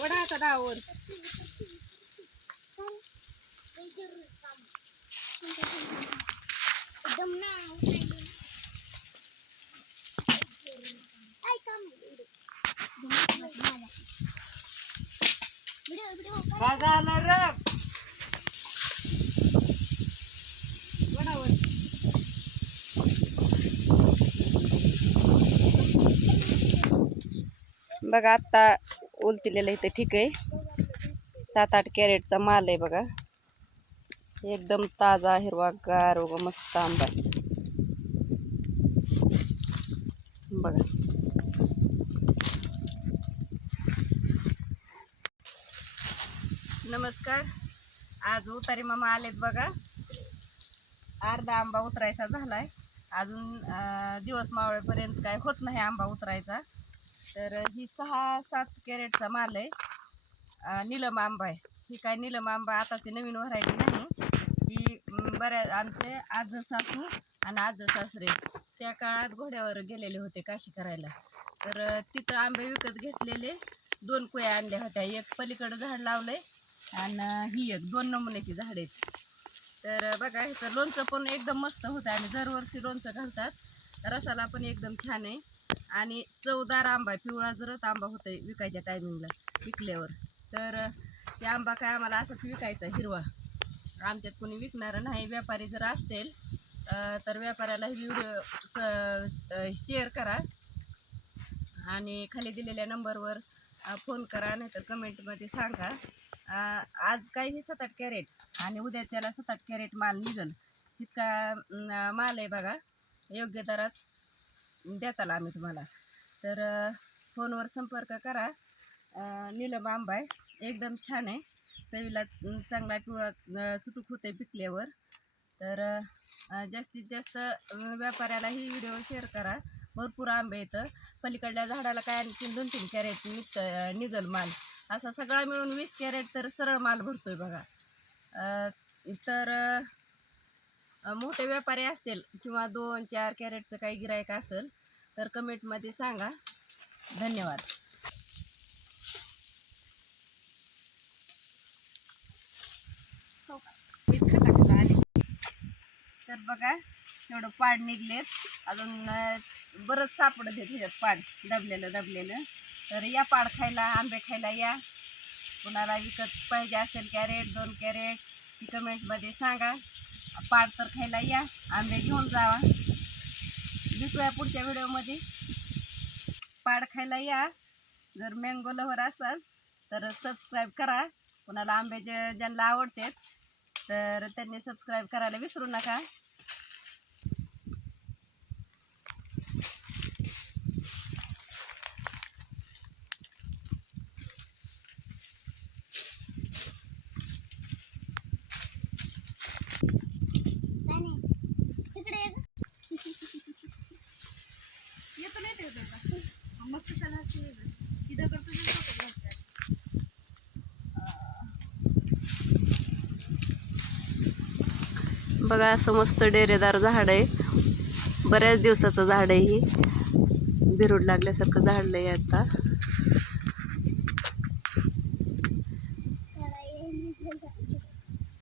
वडा आता डावर बघा आता उलटिलेलं इथे ठीक आहे 7-8 कॅरेटचा माल आहे बघा एकदम ताजा हिरवागार व मस्त आंबा बघा नमस्कार आज उतारी मामा आलेत बघा अर्धा आंबा उतरायचा झालाय अजून दिवस मावळेपर्यंत काय होत नाही आंबा उतरायचा तर ही 6-7 कॅरेटचा माल आहे नीलम आंबा आहे ही काय नीलम आंबा आताची नवीन व्हरायटी नाही ही बऱ्याच आमचे आज सासू आणि आज सासरे त्या काळात घोड्यावर गेलेले होते काशी करायला तर तिथं आंबे विकत घेतलेले 2 कुया आणल्या होत्या एक पलीकडं झाड लावलंय आणि ही एक 2 नमुन्याची झाड आहेत तर बघा इथं लोणचं पण एकदम मस्त होतं आणि दरवर्षी लोणचं घालतात रसाला पण एकदम छान आहे आणि चवदार आंबा पिवळा जरच आंबा होतोय विकायच्या टायमिंगला विकल्यावर तर ते आंबा काय आम्हाला असाच विकायचा हिरवा आमच्यात कोणी विकणारं नाही व्यापारी जर असतील तर व्यापाऱ्याला व्हिडिओ शेअर करा आणि खाली दिलेल्या नंबरवर फोन करा नाहीतर कमेंटमध्ये सांगा आज काही 7-8 कॅरेट आणि उद्याच्याला 7-8 कॅरेट माल निघल तितका माल आहे बघा योग्य दरात देताल आम्ही तुम्हाला तर फोनवर संपर्क करा नीलम आंबा आहे एकदम छान आहे चवीला चांगला पिवळा चुटूक होते पिकल्यावर तर जास्तीत जास्त व्यापाऱ्याला ही व्हिडिओ शेअर करा भरपूर आंबे येतं पलीकडल्या झाडाला काय आणखी 2-3 कॅरेट निघल माल असा सगळा मिळून 20 कॅरेट तर सरळ माल भरतोय बघा तर मोठे व्यापारी असतील किंवा 2-4 कॅरेटचं काही गिरायक असेल तर कमेंटमध्ये सांगा धन्यवाद तर बघा एवढं पाड निघलेत अजून बरंच सापडत आहेत ह्याच्यात पाड दबलेलं तर या पाड खायला आंबे खायला या कुणाला विकत पाहिजे असेल कॅरेट 2 कॅरेट ती कमेंटमध्ये सांगा पाड तर खायला या आंबे घेऊन जावा भेटूया पुढच्या व्हिडिओमध्ये पाड खायला या जर मँगो लव्हर असाल तर सबस्क्राईब करा कुणाला आंबे ज्यांना आवडतात तर त्यांनी सबस्क्राईब करायला विसरू नका बघा असं मस्त डेरेदार झाड आहे बऱ्याच दिवसाचं झाड आहे ही बिरूड लागल्यासारखं झाडलं आहे आता